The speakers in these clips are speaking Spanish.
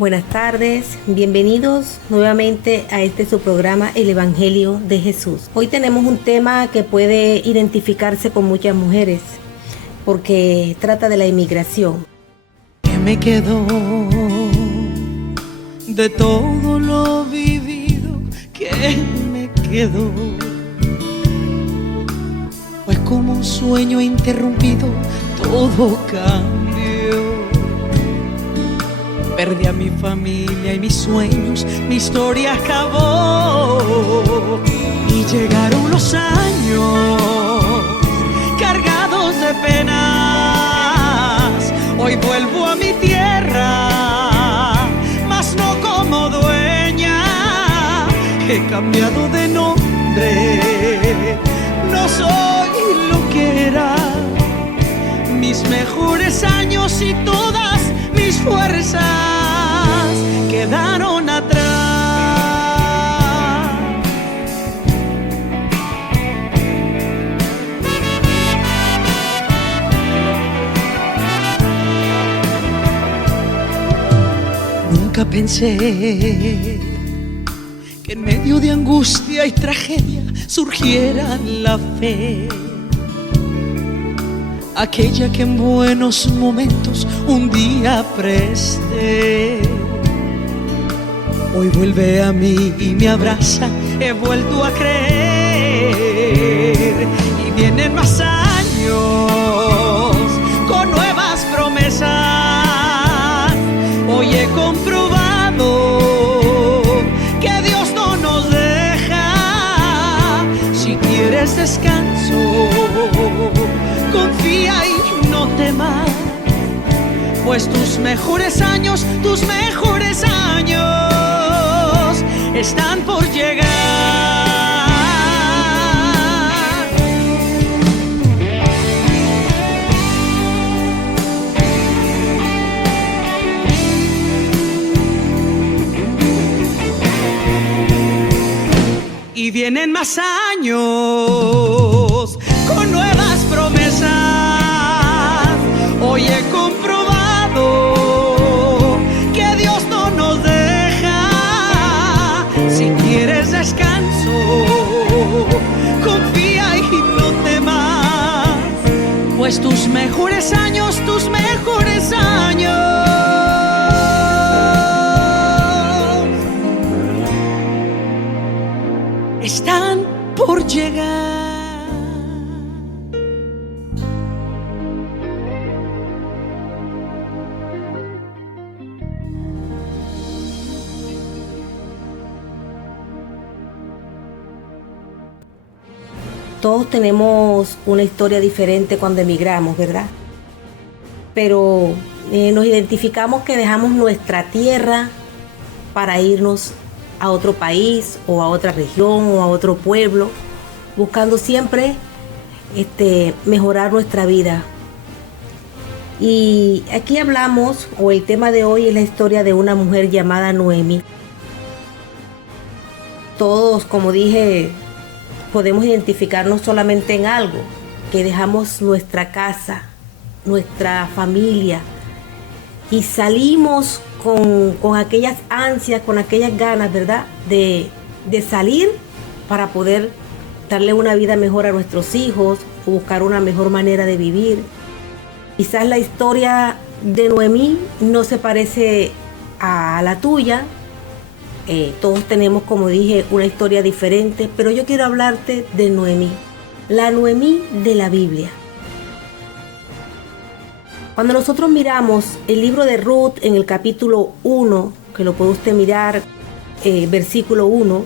Buenas tardes, bienvenidos nuevamente a su programa El Evangelio de Jesús. Hoy tenemos un tema que puede identificarse con muchas mujeres porque trata de la inmigración. ¿Qué me quedó de todo lo vivido? ¿Qué me quedó? Pues como un sueño interrumpido, todo cambió. Perdí a mi familia y mis sueños, mi historia acabó. Y llegaron los años cargados de penas. Hoy vuelvo a mi tierra, mas no como dueña. He cambiado de nombre, no soy lo que era. Mis mejores años y todas mis fuerzas quedaron atrás. Nunca pensé que en medio de angustia y tragedia surgiera la fe, aquella que en buenos momentos un día presté. Hoy vuelve a mí y me abraza, he vuelto a creer. Y vienen más años con nuevas promesas. Hoy he comprobado que Dios no nos deja. Si quieres descanso, confía y no temas, pues tus mejores años están por llegar. Y vienen más años con nuevas promesas. Hoy he comprobado que Dios no nos deja. Si quieres descanso, confía y no temas, pues tus mejores años están por llegar. Todos tenemos una historia diferente cuando emigramos, ¿verdad? Pero nos identificamos que dejamos nuestra tierra para irnos a otro país o a otra región o a otro pueblo, buscando siempre mejorar nuestra vida. Y aquí hablamos, o el tema de hoy es la historia de una mujer llamada Noemí. Todos, como dije, podemos identificarnos solamente en algo, que dejamos nuestra casa, nuestra familia y salimos con aquellas ansias, con aquellas ganas, ¿verdad? De salir para poder darle una vida mejor a nuestros hijos o buscar una mejor manera de vivir. Quizás la historia de Noemí no se parece a la tuya. Todos tenemos, como dije, una historia diferente, pero yo quiero hablarte de Noemí, la Noemí de la Biblia. Cuando nosotros miramos el libro de Ruth en el capítulo 1, que lo puede usted mirar, versículo 1,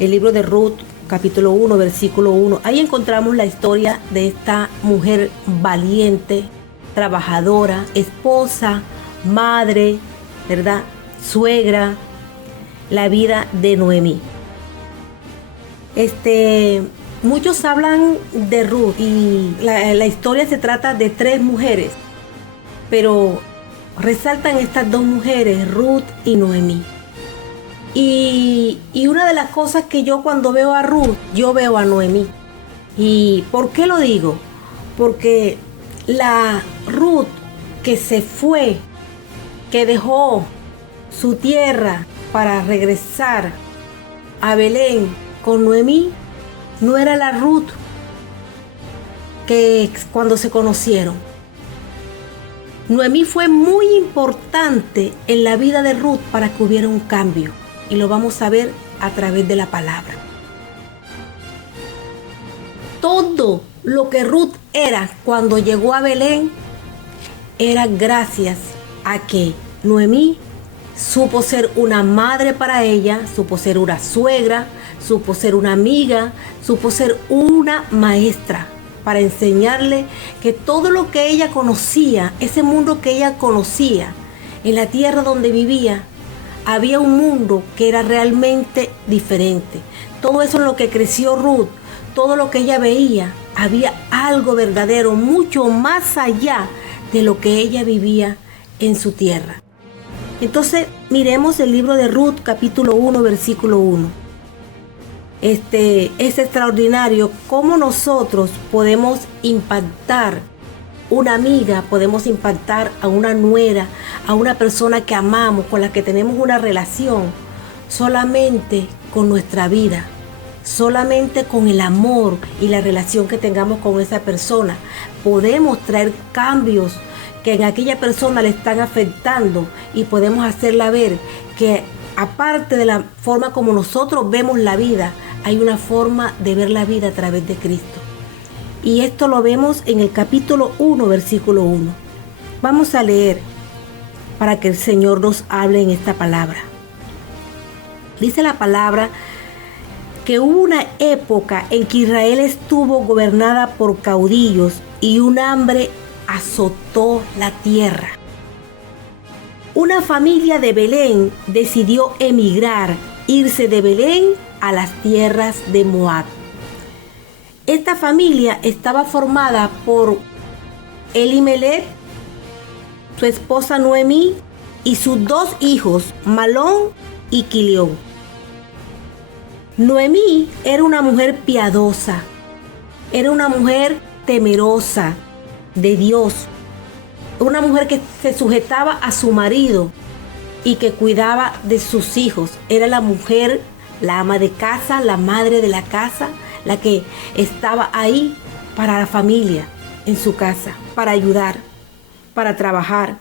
el libro de Ruth, capítulo 1, versículo 1, ahí encontramos la historia de esta mujer valiente, trabajadora, esposa, madre, ¿verdad? Suegra, la vida de Noemí. Muchos hablan de Ruth y la historia se trata de 3 mujeres, pero resaltan estas 2 mujeres, Ruth y Noemí. Y una de las cosas que yo cuando veo a Ruth, yo veo a Noemí. ¿Y por qué lo digo? Porque la Ruth que se fue, que dejó su tierra para regresar a Belén con Noemí, no era la Ruth que cuando se conocieron. Noemí fue muy importante en la vida de Ruth para que hubiera un cambio, y lo vamos a ver a través de la palabra. Todo lo que Ruth era cuando llegó a Belén era gracias a que Noemí supo ser una madre para ella, supo ser una suegra, supo ser una amiga, supo ser una maestra para enseñarle que todo lo que ella conocía, ese mundo que ella conocía, en la tierra donde vivía, había un mundo que era realmente diferente. Todo eso en lo que creció Ruth, todo lo que ella veía, había algo verdadero, mucho más allá de lo que ella vivía en su tierra. Entonces, miremos el libro de Ruth, capítulo 1, versículo 1. Es extraordinario cómo nosotros podemos impactar una amiga, podemos impactar a una nuera, a una persona que amamos, con la que tenemos una relación, solamente con nuestra vida, solamente con el amor y la relación que tengamos con esa persona. Podemos traer cambios que en aquella persona le están afectando, y podemos hacerla ver que aparte de la forma como nosotros vemos la vida, hay una forma de ver la vida a través de Cristo. Y esto lo vemos en el capítulo 1, versículo 1. Vamos a leer para que el Señor nos hable en esta palabra. Dice la palabra que hubo una época en que Israel estuvo gobernada por caudillos y un hambre azotó la tierra. Una familia de Belén decidió emigrar, irse de Belén a las tierras de Moab. Esta familia estaba formada por Elimelech, su esposa Noemí y sus dos hijos, Malón y Quilión. Noemí era una mujer piadosa, era una mujer temerosa de Dios, una mujer que se sujetaba a su marido y que cuidaba de sus hijos. Era la mujer, la ama de casa, la madre de la casa, la que estaba ahí para la familia en su casa, para ayudar, para trabajar.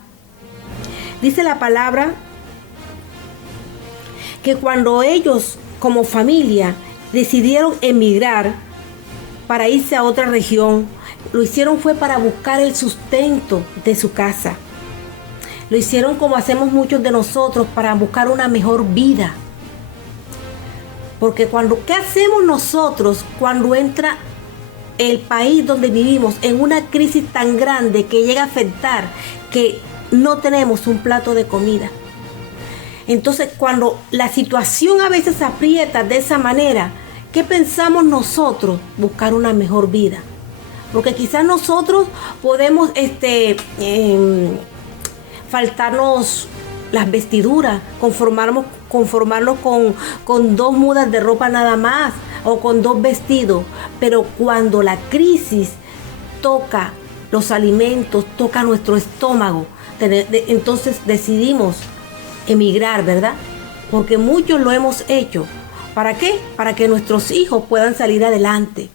Dice la palabra que cuando ellos como familia decidieron emigrar para irse a otra región, lo hicieron fue para buscar el sustento de su casa. Lo hicieron como hacemos muchos de nosotros, para buscar una mejor vida. Porque ¿qué hacemos nosotros cuando entra el país donde vivimos en una crisis tan grande que llega a afectar que no tenemos un plato de comida? Entonces, cuando la situación a veces aprieta de esa manera, ¿qué pensamos nosotros? Buscar una mejor vida. Porque quizás nosotros podemos faltarnos las vestiduras, conformarnos con 2 mudas de ropa nada más, o con 2 vestidos. Pero cuando la crisis toca los alimentos, toca nuestro estómago, entonces decidimos emigrar, ¿verdad? Porque muchos lo hemos hecho. ¿Para qué? Para que nuestros hijos puedan salir adelante,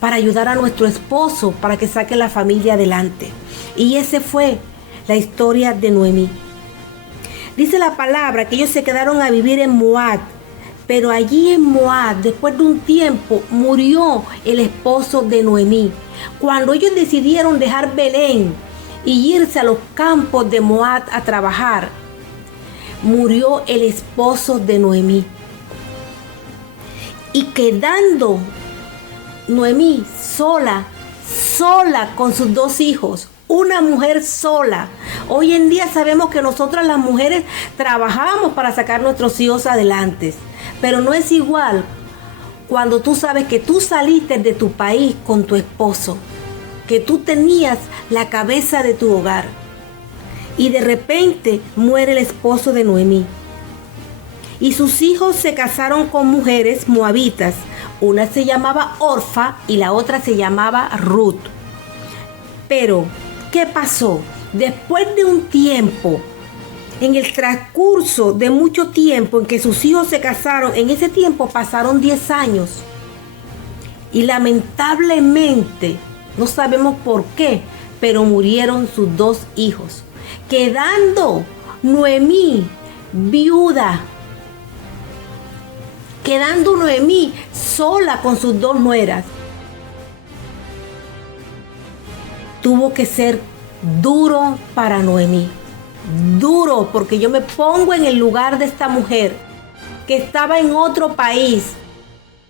para ayudar a nuestro esposo, para que saque la familia adelante. Y esa fue la historia de Noemí. Dice la palabra que ellos se quedaron a vivir en Moab, pero allí en Moab, después de un tiempo, murió el esposo de Noemí. Cuando ellos decidieron dejar Belén y irse a los campos de Moab a trabajar, murió el esposo de Noemí. Y quedando Noemí sola con sus 2 hijos, una mujer sola. Hoy en día sabemos que nosotras las mujeres trabajamos para sacar nuestros hijos adelante, pero no es igual cuando tú sabes que tú saliste de tu país con tu esposo, que tú tenías la cabeza de tu hogar, y de repente muere el esposo de Noemí. Y sus hijos se casaron con mujeres moabitas. Una se llamaba Orfa y la otra se llamaba Ruth. Pero, ¿qué pasó? Después de un tiempo, En el transcurso de mucho tiempo en que sus hijos se casaron, en ese tiempo pasaron 10 años. Y lamentablemente, no sabemos por qué, pero murieron sus 2 hijos, quedando Noemí viuda, quedando Noemí sola con sus 2 nueras. Tuvo que ser duro para Noemí, duro, porque yo me pongo en el lugar de esta mujer que estaba en otro país,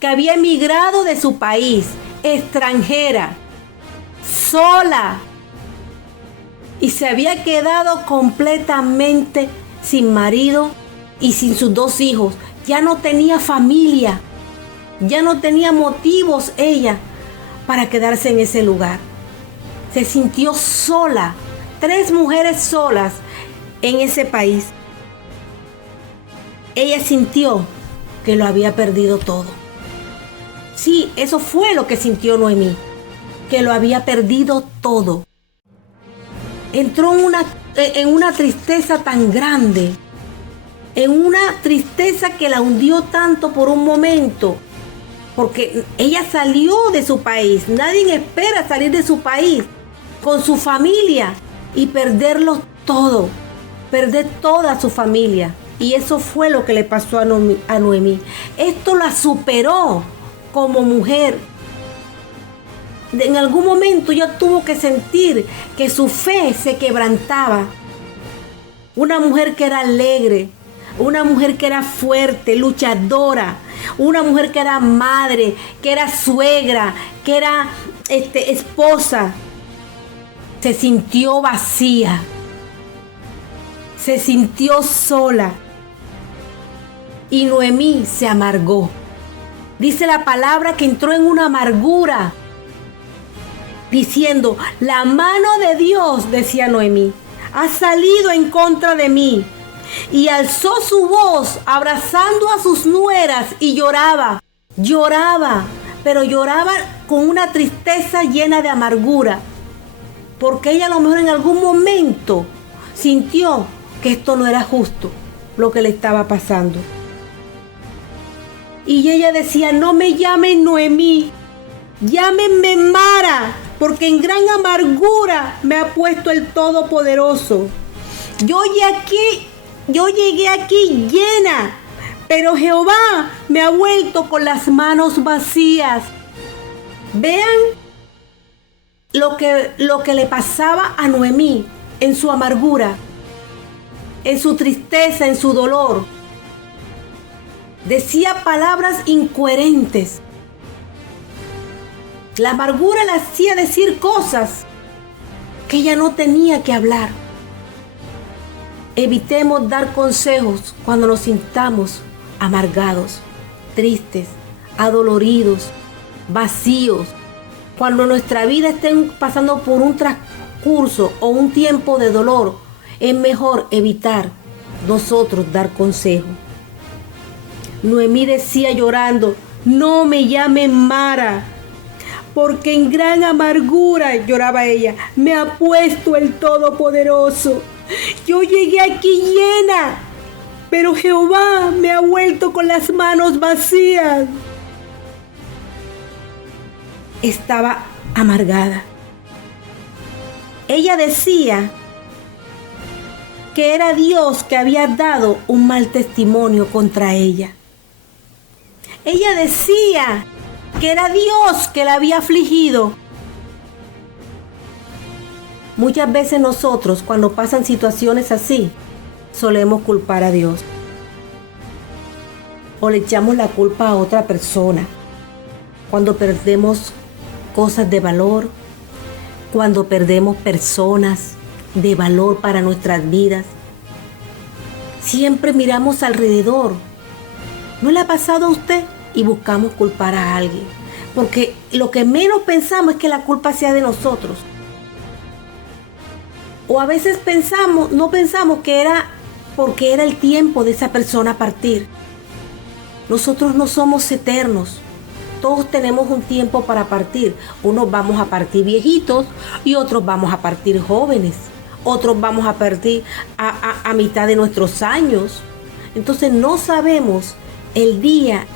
que había emigrado de su país, extranjera, sola, y se había quedado completamente sin marido y sin sus 2 hijos. Ya no tenía familia, ya no tenía motivos ella para quedarse en ese lugar. Se sintió sola, 3 mujeres solas en ese país. Ella sintió que lo había perdido todo. Sí, eso fue lo que sintió Noemí, que lo había perdido todo. Entró en una tristeza tan grande, en una tristeza que la hundió tanto por un momento, porque ella salió de su país. Nadie espera salir de su país con su familia y perderlo todo, perder toda su familia. Y eso fue lo que le pasó a Noemí. Esto la superó como mujer. En algún momento ella tuvo que sentir que su fe se quebrantaba. Una mujer que era alegre, una mujer que era fuerte, luchadora, una mujer que era madre, que era suegra, que era esposa. Se sintió vacía, se sintió sola, y Noemí se amargó. Dice la palabra que entró en una amargura, diciendo: la mano de Dios, decía Noemí, ha salido en contra de mí. Y alzó su voz abrazando a sus nueras y lloraba, pero lloraba con una tristeza llena de amargura, porque ella a lo mejor en algún momento sintió que esto no era justo, lo que le estaba pasando. Y ella decía: no me llamen Noemí, llámenme Mara, porque en gran amargura me ha puesto el Todopoderoso. Yo llegué aquí llena, pero Jehová me ha vuelto con las manos vacías. Vean lo que le pasaba a Noemí en su amargura, en su tristeza, en su dolor. Decía palabras incoherentes. La amargura la hacía decir cosas que ella no tenía que hablar. Evitemos dar consejos cuando nos sintamos amargados, tristes, adoloridos, vacíos. Cuando nuestra vida esté pasando por un transcurso o un tiempo de dolor, es mejor evitar nosotros dar consejo. Noemí decía llorando: no me llamen Mara, porque en gran amargura, lloraba ella, me ha puesto el Todopoderoso. Yo llegué aquí llena, pero Jehová me ha vuelto con las manos vacías. Estaba amargada. Ella decía que era Dios que había dado un mal testimonio contra ella. Ella decía que era Dios que la había afligido. Muchas veces nosotros, cuando pasan situaciones así, solemos culpar a Dios. O le echamos la culpa a otra persona. Cuando perdemos cosas de valor, cuando perdemos personas de valor para nuestras vidas, siempre miramos alrededor. ¿No le ha pasado a usted? Y buscamos culpar a alguien. Porque lo que menos pensamos es que la culpa sea de nosotros. O a veces no pensamos que era porque era el tiempo de esa persona partir. Nosotros no somos eternos. Todos tenemos un tiempo para partir. Unos vamos a partir viejitos y otros vamos a partir jóvenes. otros vamos a partir a mitad de nuestros años. Entonces no sabemos el día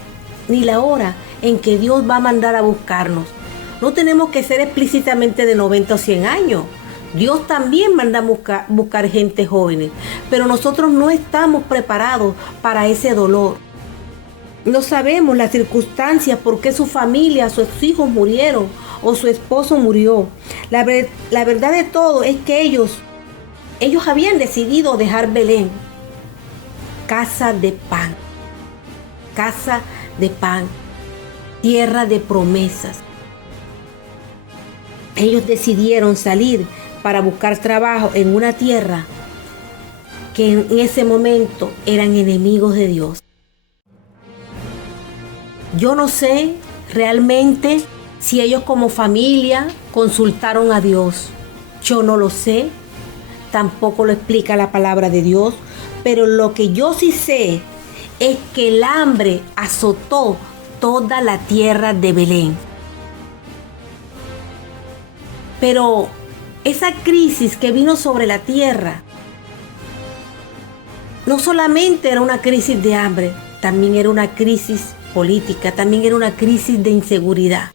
ni la hora en que Dios va a mandar a buscarnos. No tenemos que ser explícitamente de 90 o 100 años. Dios también manda a buscar gente joven, pero nosotros no estamos preparados para ese dolor. No sabemos las circunstancias por qué su familia, sus hijos murieron o su esposo murió. La verdad de todo es que ellos habían decidido dejar Belén, casa de pan, tierra de promesas. Ellos decidieron salir para buscar trabajo en una tierra que en ese momento eran enemigos de Dios. Yo no sé realmente si ellos como familia consultaron a Dios. Yo no lo sé, tampoco lo explica la palabra de Dios, pero lo que yo sí sé es que el hambre azotó toda la tierra de Belén. Pero esa crisis que vino sobre la tierra no solamente era una crisis de hambre, también era una crisis política, también era una crisis de inseguridad.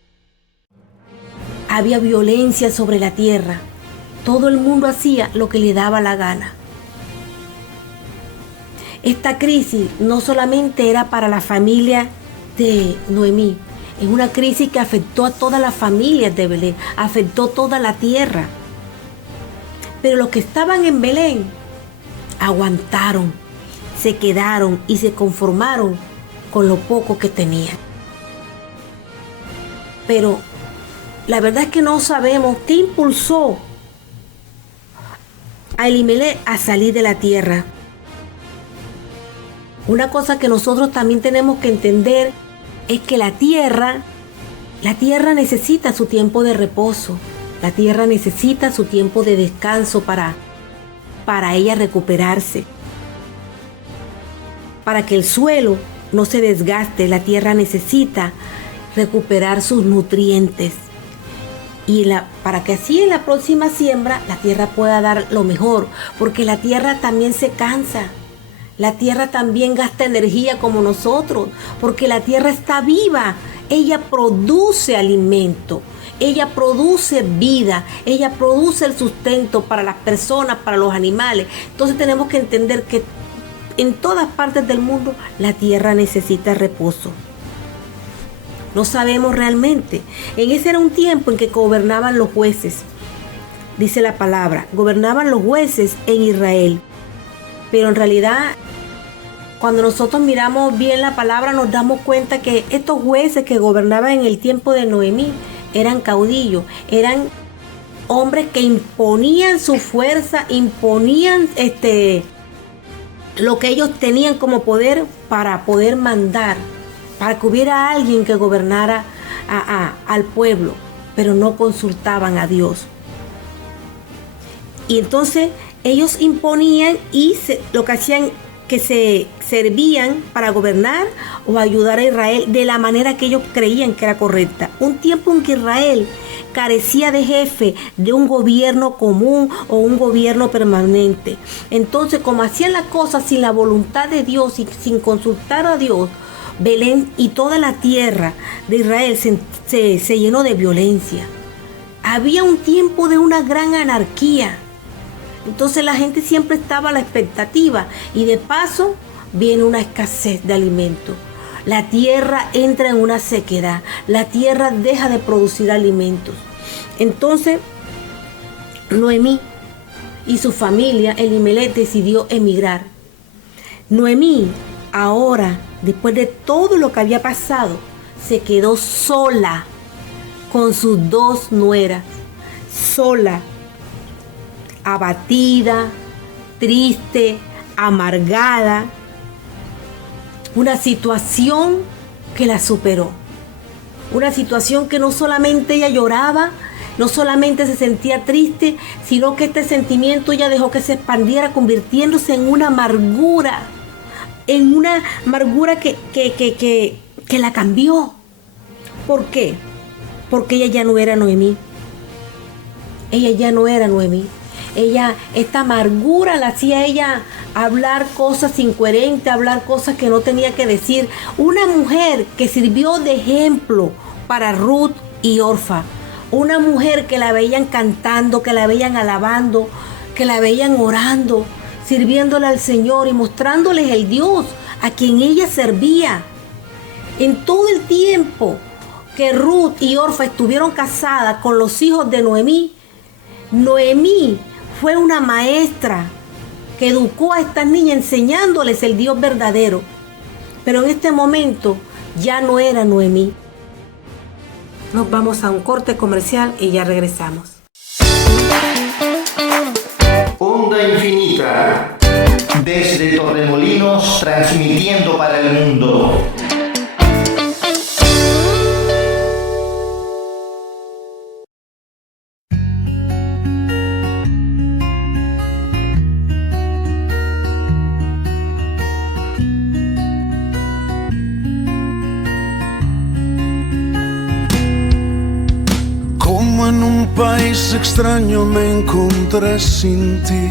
Había violencia sobre la tierra. Todo el mundo hacía lo que le daba la gana. Esta crisis no solamente era para la familia de Noemí, es una crisis que afectó a todas las familias de Belén, afectó toda la tierra. Pero los que estaban en Belén aguantaron, se quedaron y se conformaron con lo poco que tenían. Pero la verdad es que no sabemos qué impulsó a Elimelech a salir de la tierra. Una cosa que nosotros también tenemos que entender es que la tierra necesita su tiempo de reposo. La tierra necesita su tiempo de descanso para ella recuperarse. Para que el suelo no se desgaste, la tierra necesita recuperar sus nutrientes. Y para que así en la próxima siembra la tierra pueda dar lo mejor, porque la tierra también se cansa. La tierra también gasta energía como nosotros, porque la tierra está viva. Ella produce alimento, ella produce vida, ella produce el sustento para las personas, para los animales. Entonces tenemos que entender que en todas partes del mundo la tierra necesita reposo. No sabemos realmente. En ese era un tiempo en que gobernaban los jueces. Dice la palabra, gobernaban los jueces en Israel. Pero en realidad, cuando nosotros miramos bien la palabra, nos damos cuenta que estos jueces que gobernaban en el tiempo de Noemí eran caudillos, eran hombres que imponían su fuerza, imponían lo que ellos tenían como poder para poder mandar, para que hubiera alguien que gobernara al pueblo, pero no consultaban a Dios. Y entonces ellos imponían y lo que hacían que se servían para gobernar o ayudar a Israel de la manera que ellos creían que era correcta. Un tiempo en que Israel carecía de jefe, de un gobierno común o un gobierno permanente. Entonces, como hacían las cosas sin la voluntad de Dios y sin consultar a Dios, Belén y toda la tierra de Israel se llenó de violencia. Había un tiempo de una gran anarquía. Entonces la gente siempre estaba a la expectativa y de paso viene una escasez de alimentos. La tierra entra en una sequedad, la tierra deja de producir alimentos. Entonces Noemí y su familia, Elimelech, decidió emigrar. Noemí ahora, después de todo lo que había pasado, se quedó sola con sus dos nueras, sola, abatida, triste, amargada. Una situación que la superó. Una situación que no solamente ella lloraba, no solamente se sentía triste, sino que este sentimiento ella dejó que se expandiera, convirtiéndose en una amargura. En una amargura que la cambió. ¿Por qué? Porque ella ya no era Noemí. Ella ya no era Noemí. esta amargura la hacía ella hablar cosas incoherentes, hablar cosas que no tenía que decir. Una mujer que sirvió de ejemplo para Ruth y Orfa. Una mujer que la veían cantando, que la veían alabando, que la veían orando, sirviéndole al Señor y mostrándoles el Dios a quien ella servía. En todo el tiempo que Ruth y Orfa estuvieron casadas con los hijos de Noemí, Noemí fue una maestra que educó a estas niñas enseñándoles el Dios verdadero. Pero en este momento ya no era Noemí. Nos vamos a un corte comercial y ya regresamos. Onda Infinita, desde Torremolinos, transmitiendo para el mundo. En un país extraño me encontré sin ti.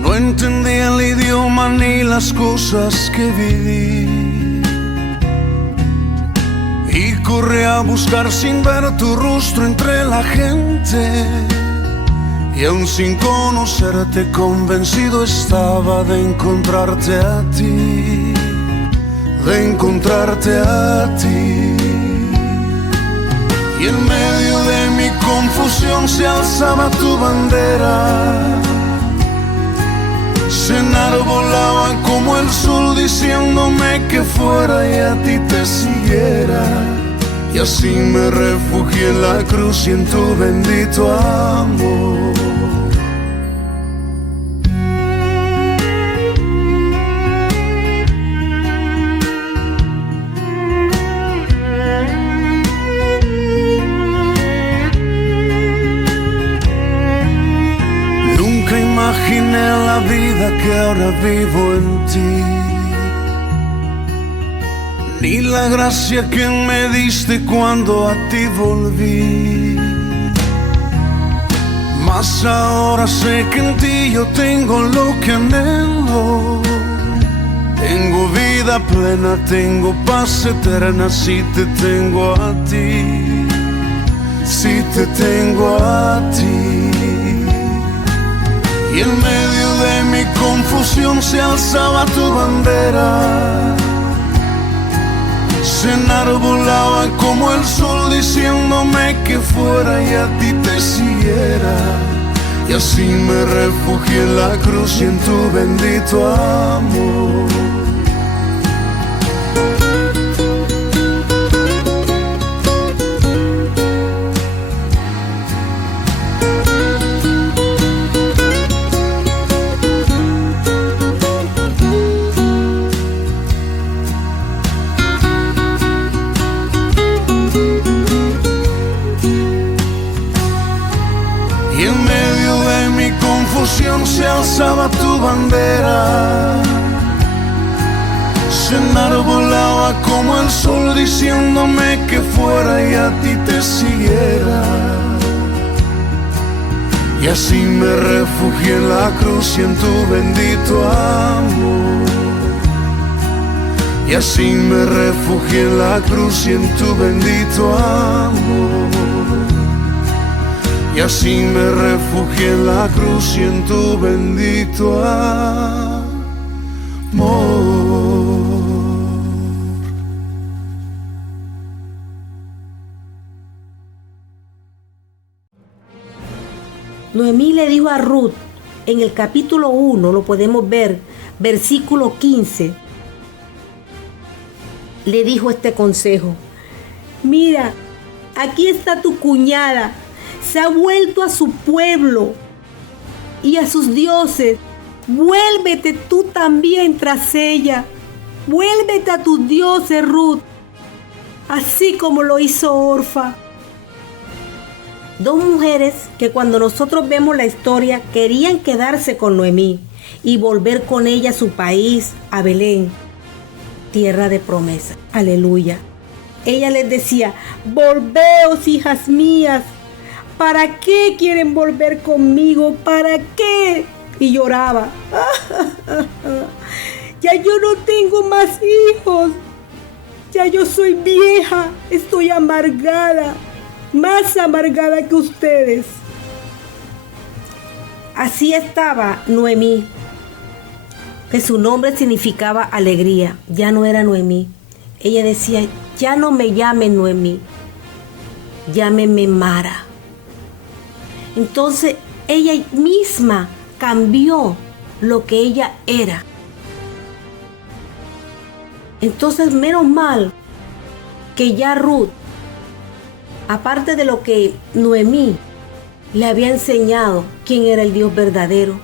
No entendía el idioma ni las cosas que viví. Y corrí a buscar sin ver tu rostro entre la gente. Y aún sin conocerte, convencido estaba de encontrarte a ti. De encontrarte a ti. Y en medio de mi confusión se alzaba tu bandera. Se enarbolaba como el sol diciéndome que fuera y a ti te siguiera. Y así me refugié en la cruz y en tu bendito amor. Imaginé la vida que ahora vivo en ti, ni la gracia que me diste cuando a ti volví. Mas ahora sé que en ti yo tengo lo que anhelo. Tengo vida plena, tengo paz eterna si te tengo a ti. Si te tengo a ti. Y en medio de mi confusión se alzaba tu bandera. Se enarbolaba como el sol diciéndome que fuera y a ti te siguiera. Y así me refugié en la cruz y en tu bendito amor. Se alzaba tu bandera. Se enarbolaba como el sol diciéndome que fuera y a ti te siguiera. Y así me refugié en la cruz y en tu bendito amor. Y así me refugié en la cruz y en tu bendito amor. Y así me refugié en la cruz y en tu bendito amor. Noemí le dijo a Ruth, en el capítulo 1, lo podemos ver, versículo 15, le dijo este consejo: mira, aquí está tu cuñada. Se ha vuelto a su pueblo y a sus dioses. Vuélvete tú también tras ella. Vuélvete a tus dioses, Ruth, así como lo hizo Orfa. Dos mujeres que cuando nosotros vemos la historia querían quedarse con Noemí y volver con ella a su país, a Belén, tierra de promesa. Aleluya. Ella les decía: volveos, hijas mías, ¿Para qué quieren volver conmigo? ¿Para qué? Y lloraba. Ya yo no tengo más hijos. Ya yo soy vieja. Estoy amargada. Más amargada que ustedes. Así estaba Noemí, que su nombre significaba alegría. Ya no era Noemí. Ella decía, ya no me llamen Noemí, llámeme Mara. Entonces ella misma cambió lo que ella era. Entonces menos mal que ya Ruth, aparte de lo que Noemí le había enseñado quién era el Dios verdadero,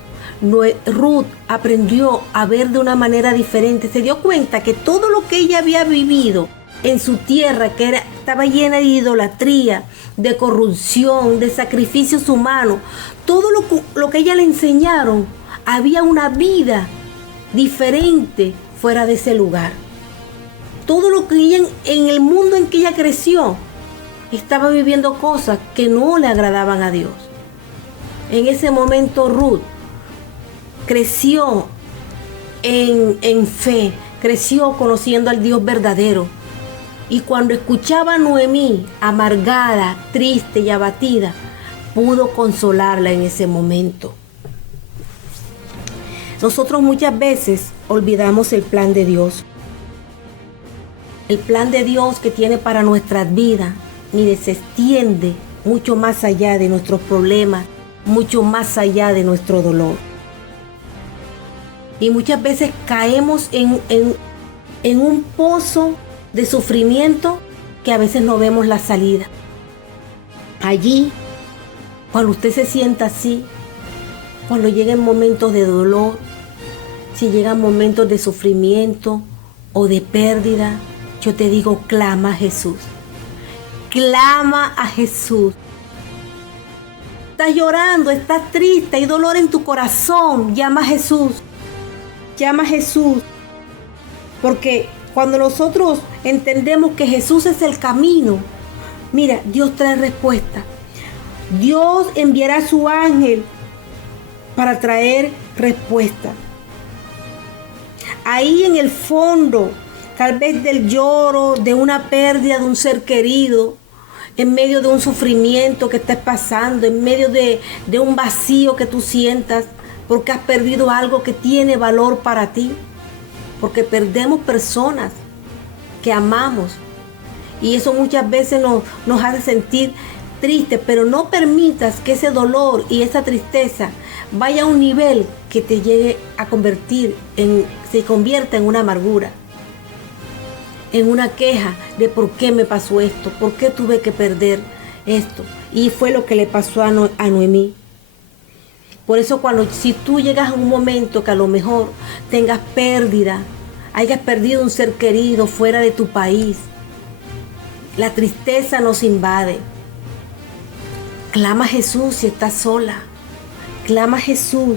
Ruth aprendió a ver de una manera diferente. Se dio cuenta que todo lo que ella había vivido en su tierra, que estaba llena de idolatría, de corrupción, de sacrificios humanos, todo lo que ella le enseñaron, había una vida diferente fuera de ese lugar. Todo lo que ella, en el mundo en que ella creció, estaba viviendo cosas que no le agradaban a Dios. En ese momento Ruth creció en fe, creció conociendo al Dios verdadero. Y cuando escuchaba a Noemí amargada, triste y abatida, pudo consolarla en ese momento. Nosotros muchas veces olvidamos el plan de Dios. El plan de Dios que tiene para nuestras vidas, mire, se extiende mucho más allá de nuestros problemas, mucho más allá de nuestro dolor. Y muchas veces caemos en un pozo de sufrimiento que a veces no vemos la salida. Allí, cuando usted se sienta así, cuando lleguen momentos de dolor, si llegan momentos de sufrimiento o de pérdida, yo te digo, clama a Jesús. Clama a Jesús. Estás llorando, estás triste, hay dolor en tu corazón, llama a Jesús. Llama a Jesús. Porque cuando nosotros entendemos que Jesús es el camino, mira, Dios trae respuesta. Dios enviará a su ángel para traer respuesta. Ahí en el fondo, tal vez del lloro, de una pérdida de un ser querido, en medio de un sufrimiento que estés pasando, en medio de un vacío que tú sientas, porque has perdido algo que tiene valor para ti, porque perdemos personas que amamos, y eso muchas veces nos hace sentir tristes, pero no permitas que ese dolor y esa tristeza vaya a un nivel que te llegue a se convierta en una amargura, en una queja de por qué me pasó esto, por qué tuve que perder esto. Y fue lo que le pasó a Noemí. Por eso si tú llegas a un momento que a lo mejor tengas pérdida, hayas perdido un ser querido fuera de tu país, la tristeza nos invade. Clama a Jesús si estás sola. Clama a Jesús.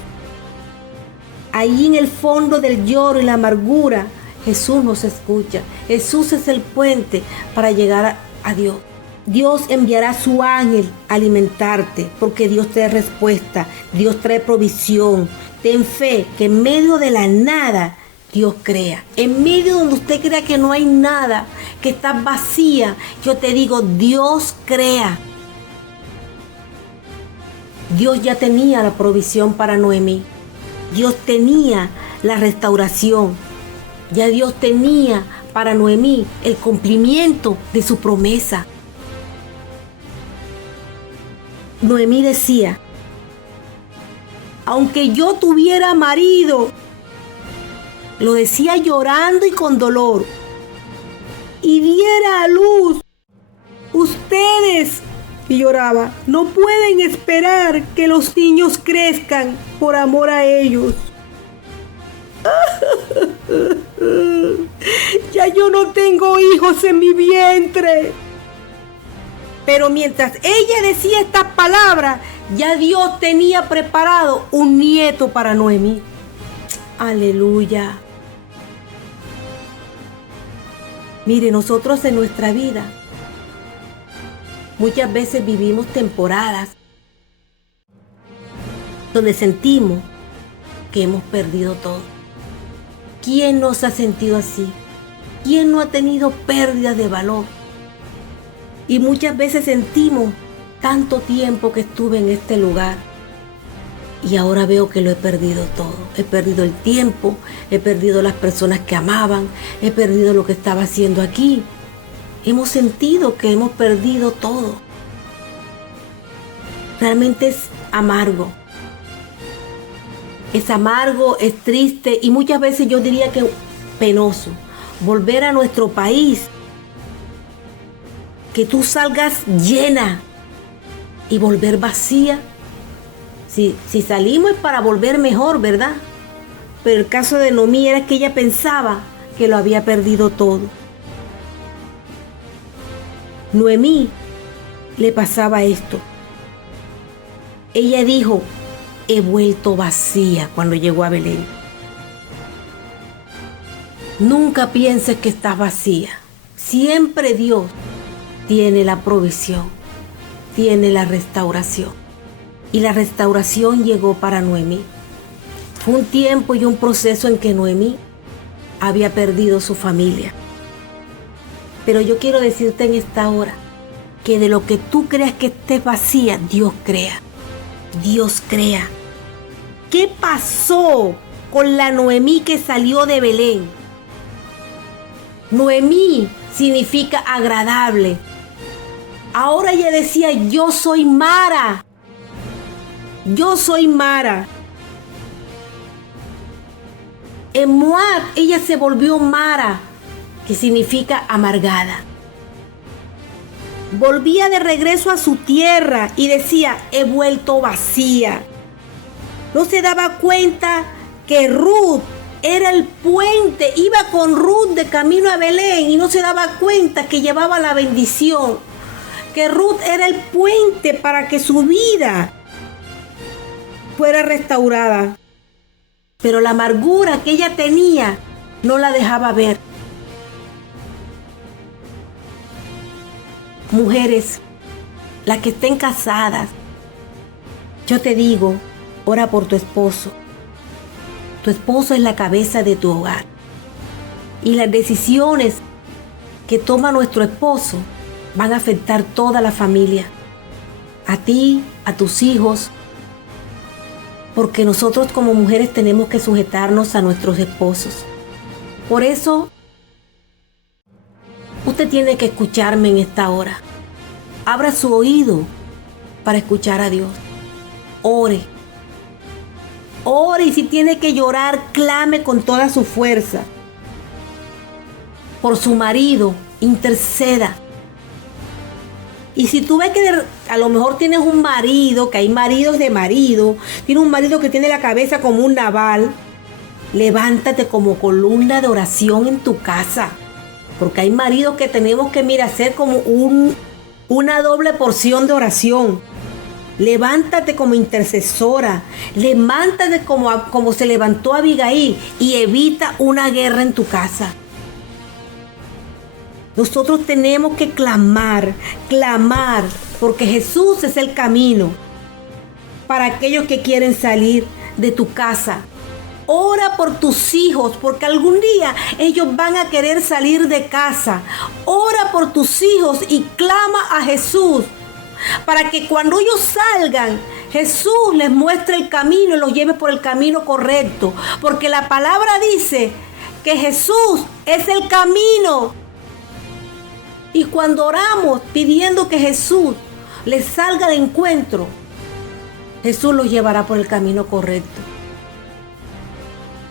Ahí en el fondo del lloro y la amargura, Jesús nos escucha. Jesús es el puente para llegar a Dios. Dios enviará a su ángel a alimentarte, porque Dios trae respuesta, Dios trae provisión. Ten fe que en medio de la nada Dios crea. En medio donde usted crea que no hay nada, que está vacía, yo te digo, Dios crea. Dios ya tenía la provisión para Noemí. Dios tenía la restauración. Ya Dios tenía para Noemí el cumplimiento de su promesa. Noemí decía, aunque yo tuviera marido, lo decía llorando y con dolor, y diera a luz, ustedes, y lloraba, no pueden esperar que los niños crezcan por amor a ellos. Ya yo no tengo hijos en mi vientre. Pero mientras ella decía estas palabras, ya Dios tenía preparado un nieto para Noemí. Aleluya. Mire, nosotros en nuestra vida Muchas veces vivimos temporadas donde sentimos que hemos perdido todo. ¿Quién nos ha sentido así? ¿Quién no ha tenido pérdida de valor? Y muchas veces sentimos tanto tiempo que estuve en este lugar y ahora veo que lo he perdido todo. He perdido el tiempo, he perdido las personas que amaban, he perdido lo que estaba haciendo aquí. Hemos sentido que hemos perdido todo. Realmente es amargo. Es amargo, es triste y muchas veces yo diría que penoso. Volver a nuestro país, que tú salgas llena y volver vacía. Si salimos es para volver mejor, ¿verdad? Pero el caso de Noemí era que ella pensaba que lo había perdido todo. Noemí le pasaba esto. Ella dijo, he vuelto vacía cuando llegó a Belén. Nunca pienses que estás vacía. Siempre Dios tiene la provisión, tiene la restauración. Y la restauración llegó para Noemí. Fue un tiempo y un proceso en que Noemí había perdido su familia. Pero yo quiero decirte en esta hora que de lo que tú creas que estés vacía, Dios crea. Dios crea. ¿Qué pasó con la Noemí que salió de Belén? Noemí significa agradable. Ahora ella decía, yo soy Mara. Yo soy Mara. En Moab ella se volvió Mara, que significa amargada. Volvía de regreso a su tierra y decía, he vuelto vacía. No se daba cuenta que Ruth era el puente, iba con Ruth de camino a Belén y no se daba cuenta que llevaba la bendición, que Ruth era el puente para que su vida fuera restaurada. Pero la amargura que ella tenía no la dejaba ver. Mujeres, las que estén casadas, yo te digo, ora por tu esposo. Tu esposo es la cabeza de tu hogar. Y las decisiones que toma nuestro esposo van a afectar toda la familia. A ti, a tus hijos. Porque nosotros como mujeres tenemos que sujetarnos a nuestros esposos. Por eso, usted tiene que escucharme en esta hora. Abra su oído para escuchar a Dios. Ore. Ore y si tiene que llorar, clame con toda su fuerza. Por su marido, interceda. Y si tú ves que a lo mejor tienes un marido, que hay maridos de marido, tienes un marido que tiene la cabeza como un naval, levántate como columna de oración en tu casa. Porque hay maridos que tenemos que, hacer como una doble porción de oración. Levántate como intercesora, levántate como se levantó Abigail y evita una guerra en tu casa. Nosotros tenemos que clamar, porque Jesús es el camino para aquellos que quieren salir de tu casa. Ora por tus hijos, porque algún día ellos van a querer salir de casa. Ora por tus hijos y clama a Jesús, para que cuando ellos salgan, Jesús les muestre el camino y los lleve por el camino correcto. Porque la palabra dice que Jesús es el camino. Y cuando oramos pidiendo que Jesús les salga de encuentro, Jesús los llevará por el camino correcto.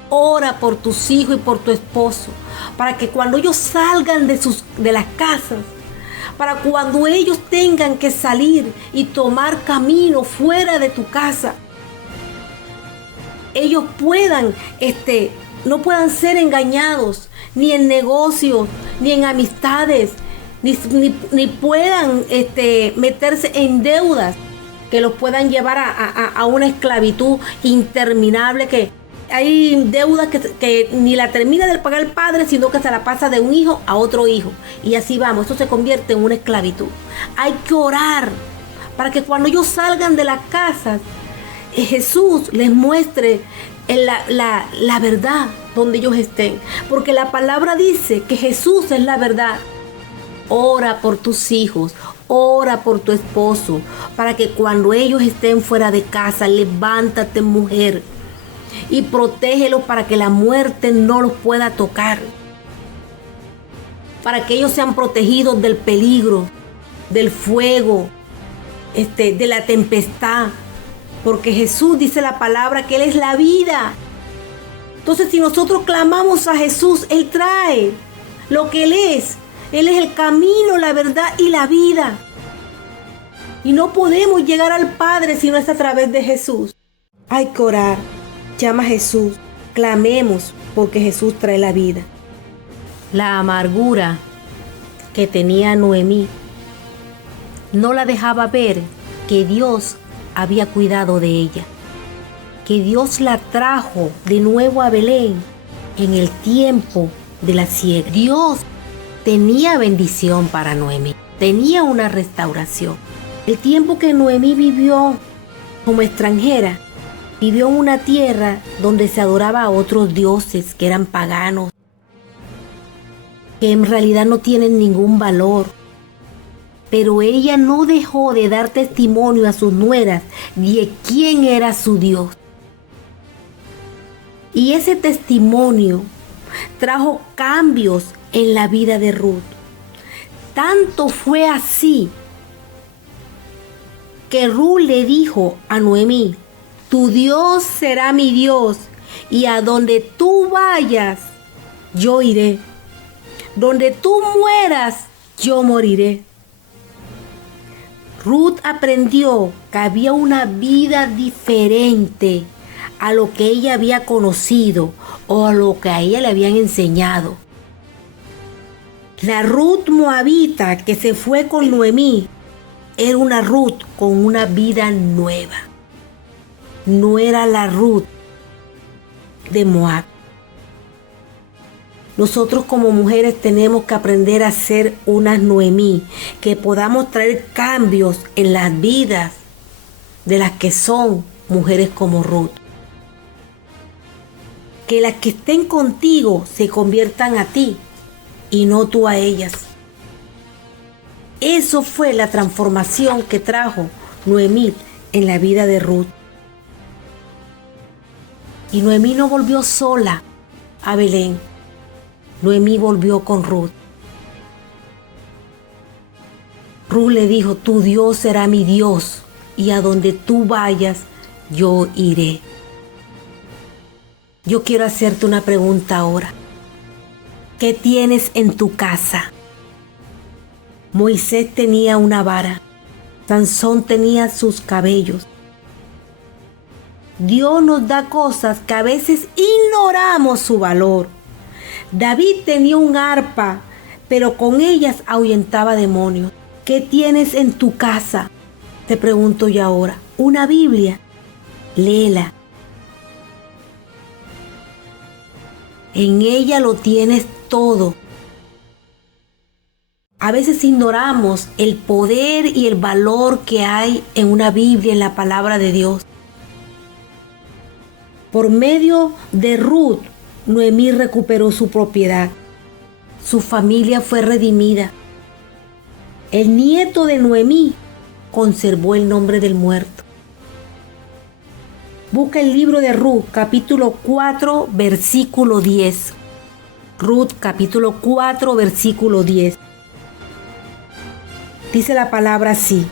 Ora por tus hijos y por tu esposo, para que cuando ellos salgan de las casas, para cuando ellos tengan que salir y tomar camino fuera de tu casa, ellos no puedan ser engañados, ni en negocios, ni en amistades, ni puedan meterse en deudas que los puedan llevar a una esclavitud interminable que hay deudas que ni la termina de pagar el padre, sino que se la pasa de un hijo a otro hijo. Y así vamos, esto se convierte en una esclavitud. Hay que orar para que cuando ellos salgan de las casas, Jesús les muestre la verdad donde ellos estén. Porque la palabra dice que Jesús es la verdad. Ora por tus hijos, ora por tu esposo, para que cuando ellos estén fuera de casa, levántate, mujer, y protégelos para que la muerte no los pueda tocar. Para que ellos sean protegidos del peligro, del fuego, de la tempestad. Porque Jesús dice la palabra que Él es la vida. Entonces, si nosotros clamamos a Jesús, Él trae lo que Él es. Él es el camino, la verdad y la vida. Y no podemos llegar al Padre si no es a través de Jesús. Hay que orar. Llama a Jesús. Clamemos porque Jesús trae la vida. La amargura que tenía Noemí no la dejaba ver que Dios había cuidado de ella. Que Dios la trajo de nuevo a Belén en el tiempo de la siega. Dios tenía bendición para Noemí, tenía una restauración. El tiempo que Noemí vivió como extranjera, vivió en una tierra donde se adoraba a otros dioses que eran paganos, que en realidad no tienen ningún valor. Pero ella no dejó de dar testimonio a sus nueras de quién era su Dios. Y ese testimonio trajo cambios en la vida de Ruth. Tanto fue así que Ruth le dijo a Noemí: tu Dios será mi Dios, y a donde tú vayas, yo iré. Donde tú mueras, yo moriré. Ruth aprendió que había una vida diferente a lo que ella había conocido o a lo que a ella le habían enseñado. La Ruth moabita que se fue con Noemí era una Ruth con una vida nueva. No era la Ruth de Moab. Nosotros como mujeres tenemos que aprender a ser unas Noemí, que podamos traer cambios en las vidas de las que son mujeres como Ruth. Que las que estén contigo se conviertan a ti y no tú a ellas. Eso fue la transformación que trajo Noemí en la vida de Ruth. Y Noemí no volvió sola a Belén. Noemí volvió con Ruth. Ruth le dijo: tu Dios será mi Dios, y a donde tú vayas, yo iré. Yo quiero hacerte una pregunta ahora. ¿Qué tienes en tu casa? Moisés tenía una vara. Sansón tenía sus cabellos. Dios nos da cosas que a veces ignoramos su valor. David tenía un arpa, pero con ellas ahuyentaba demonios. ¿Qué tienes en tu casa? Te pregunto yo ahora. ¿Una Biblia? Léela. En ella lo tienes todo. A veces ignoramos el poder y el valor que hay en una Biblia, en la palabra de Dios. Por medio de Ruth, Noemí recuperó su propiedad. Su familia fue redimida. El nieto de Noemí conservó el nombre del muerto. Busca el libro de Ruth, capítulo 4, versículo 10. Ruth, capítulo 4, versículo 10. Dice la palabra así: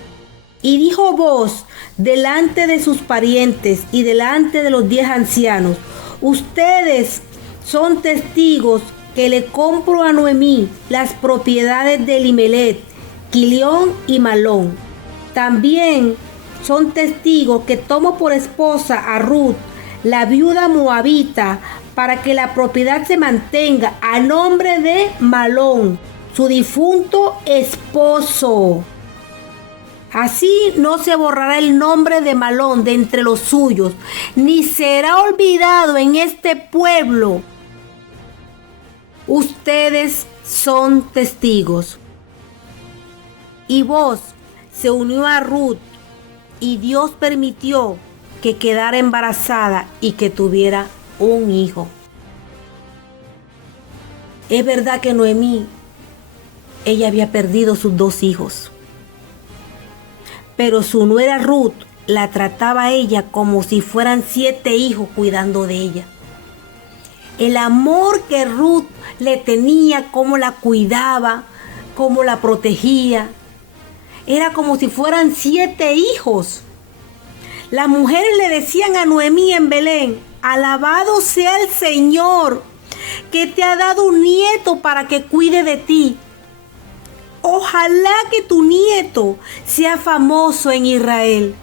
y dijo Booz delante de sus parientes y delante de los 10 ancianos: ustedes son testigos que le compro a Noemí las propiedades de Elimelech, Quilión y Malón. También son testigos que tomo por esposa a Ruth, la viuda moabita, para que la propiedad se mantenga a nombre de Malón, su difunto esposo. Así no se borrará el nombre de Mahlón de entre los suyos, ni será olvidado en este pueblo. Ustedes son testigos. Y Booz se unió a Ruth, y Dios permitió que quedara embarazada y que tuviera un hijo. Es verdad que Noemí, ella había perdido sus 2 hijos, pero su nuera Ruth la trataba a ella como si fueran 7 hijos cuidando de ella. El amor que Ruth le tenía, cómo la cuidaba, cómo la protegía, era como si fueran 7 hijos. Las mujeres le decían a Noemí en Belén: alabado sea el Señor, que te ha dado un nieto para que cuide de ti. Ojalá que tu nieto sea famoso en Israel.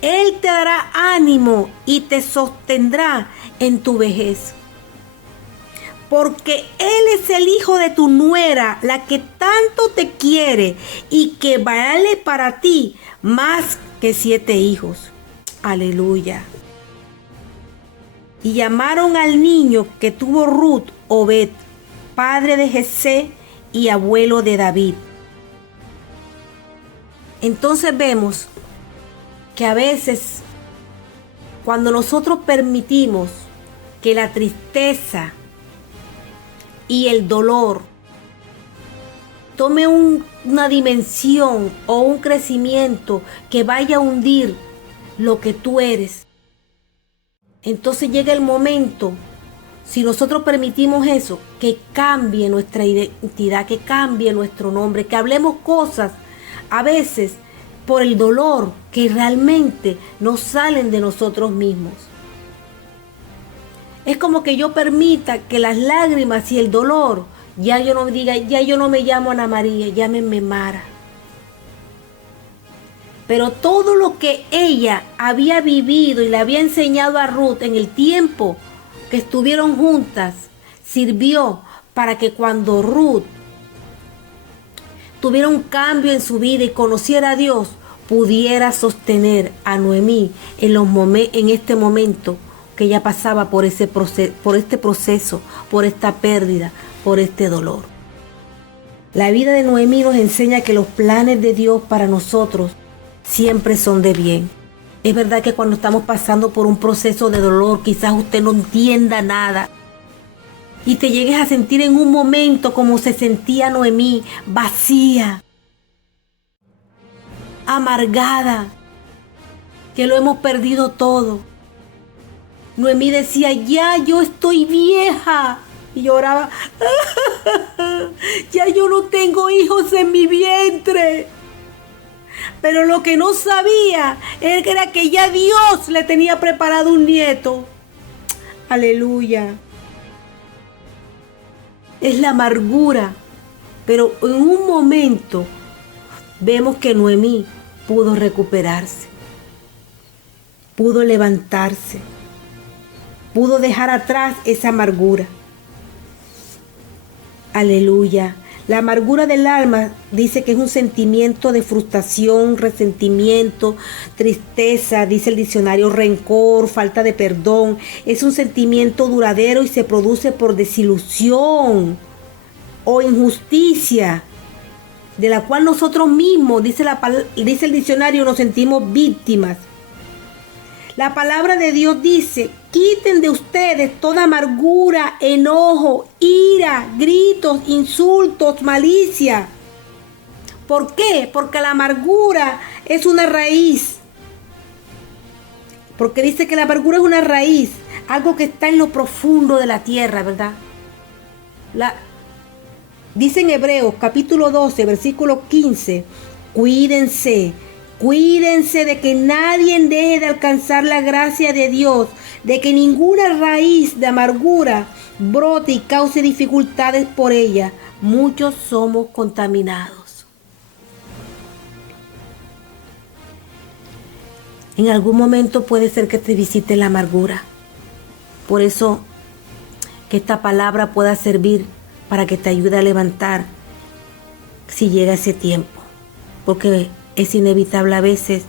Él te dará ánimo y te sostendrá en tu vejez. Porque Él es el hijo de tu nuera, la que tanto te quiere y que vale para ti más que 7 hijos. Aleluya. Y llamaron al niño que tuvo Ruth Obed, padre de Jesé y abuelo de David. Entonces vemos que a veces, cuando nosotros permitimos que la tristeza y el dolor tome una dimensión o un crecimiento que vaya a hundir lo que tú eres, entonces llega el momento, si nosotros permitimos eso, que cambie nuestra identidad, que cambie nuestro nombre, que hablemos cosas a veces por el dolor que realmente no salen de nosotros mismos. Es como que yo permita que las lágrimas y el dolor, ya yo no diga, ya yo no me llamo Ana María, llámenme Mara. Pero todo lo que ella había vivido y le había enseñado a Ruth en el tiempo que estuvieron juntas, sirvió para que cuando Ruth tuviera un cambio en su vida y conociera a Dios, pudiera sostener a Noemí en este momento que ella pasaba por este proceso, por esta pérdida, por este dolor. La vida de Noemí nos enseña que los planes de Dios para nosotros siempre son de bien. Es verdad que cuando estamos pasando por un proceso de dolor, quizás usted no entienda nada y te llegues a sentir en un momento como se sentía Noemí, vacía, amargada, que lo hemos perdido todo. Noemí decía: ya yo estoy vieja, y lloraba: ya yo no tengo hijos en mi vientre. Pero lo que no sabía era que ya Dios le tenía preparado un nieto. Aleluya. Es la amargura, pero en un momento vemos que Noemí pudo recuperarse, pudo levantarse, pudo dejar atrás esa amargura. Aleluya. La amargura del alma dice que es un sentimiento de frustración, resentimiento, tristeza, dice el diccionario, rencor, falta de perdón. Es un sentimiento duradero y se produce por desilusión o injusticia, de la cual nosotros mismos, dice el diccionario, nos sentimos víctimas. La palabra de Dios dice: quiten de ustedes toda amargura, enojo, ira, gritos, insultos, malicia. ¿Por qué? Porque la amargura es una raíz. Porque dice que la amargura es una raíz, algo que está en lo profundo de la tierra, ¿verdad? Dice en Hebreos capítulo 12, versículo 15, Cuídense de que nadie deje de alcanzar la gracia de Dios, de que ninguna raíz de amargura brote y cause dificultades por ella. Muchos somos contaminados. En algún momento puede ser que te visite la amargura. Por eso, que esta palabra pueda servir para que te ayude a levantar si llega ese tiempo. Porque es inevitable a veces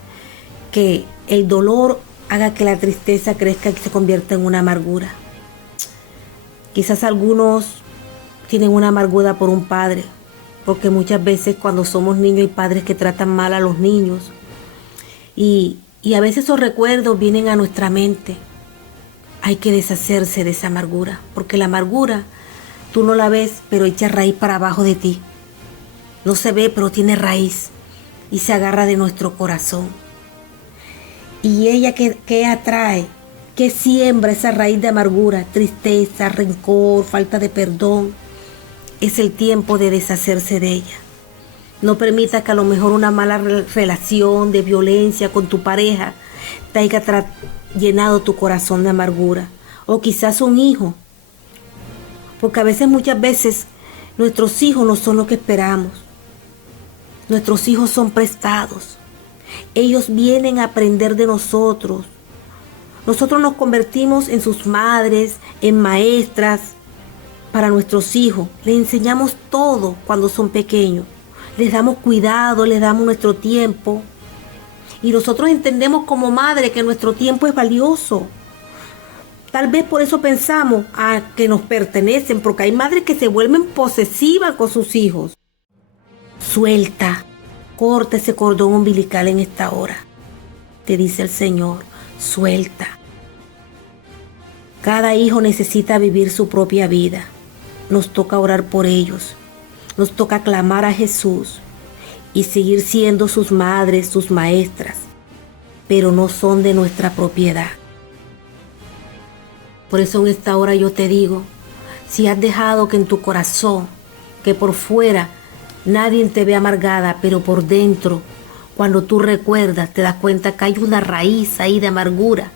que el dolor haga que la tristeza crezca y se convierta en una amargura. Quizás algunos tienen una amargura por un padre, porque muchas veces cuando somos niños hay padres que tratan mal a los niños y a veces esos recuerdos vienen a nuestra mente. Hay que deshacerse de esa amargura, porque la amargura tú no la ves, pero echa raíz para abajo de ti. No se ve, pero tiene raíz y se agarra de nuestro corazón. Y ella que atrae, que siembra esa raíz de amargura, tristeza, rencor, falta de perdón. Es el tiempo de deshacerse de ella. No permita que a lo mejor una mala relación de violencia con tu pareja te haya llenado tu corazón de amargura. O quizás un hijo. Porque a veces, muchas veces, nuestros hijos no son lo que esperamos. Nuestros hijos son prestados. Ellos vienen a aprender de nosotros. Nosotros nos convertimos en sus madres, en maestras para nuestros hijos. Les enseñamos todo cuando son pequeños. Les damos cuidado, les damos nuestro tiempo. Y nosotros entendemos como madre que nuestro tiempo es valioso. Tal vez por eso pensamos que nos pertenecen, porque hay madres que se vuelven posesivas con sus hijos. Suelta, corta ese cordón umbilical en esta hora. Te dice el Señor, suelta. Cada hijo necesita vivir su propia vida. Nos toca orar por ellos. Nos toca clamar a Jesús y seguir siendo sus madres, sus maestras, pero no son de nuestra propiedad. Por eso en esta hora yo te digo, si has dejado que en tu corazón, que por fuera nadie te ve amargada, pero por dentro, cuando tú recuerdas, te das cuenta que hay una raíz ahí de amargura,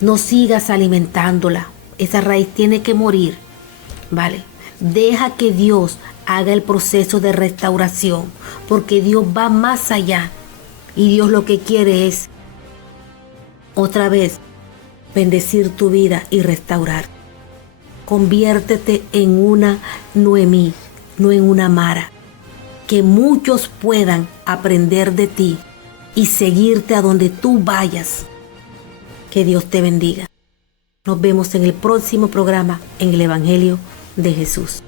no sigas alimentándola. Esa raíz tiene que morir, ¿vale? Deja que Dios haga el proceso de restauración, porque Dios va más allá y Dios lo que quiere es otra vez bendecir tu vida y restaurar. Conviértete en una Noemí, no en una Mara, que muchos puedan aprender de ti y seguirte a donde tú vayas. Que Dios te bendiga. Nos vemos en el próximo programa en el Evangelio de Jesús.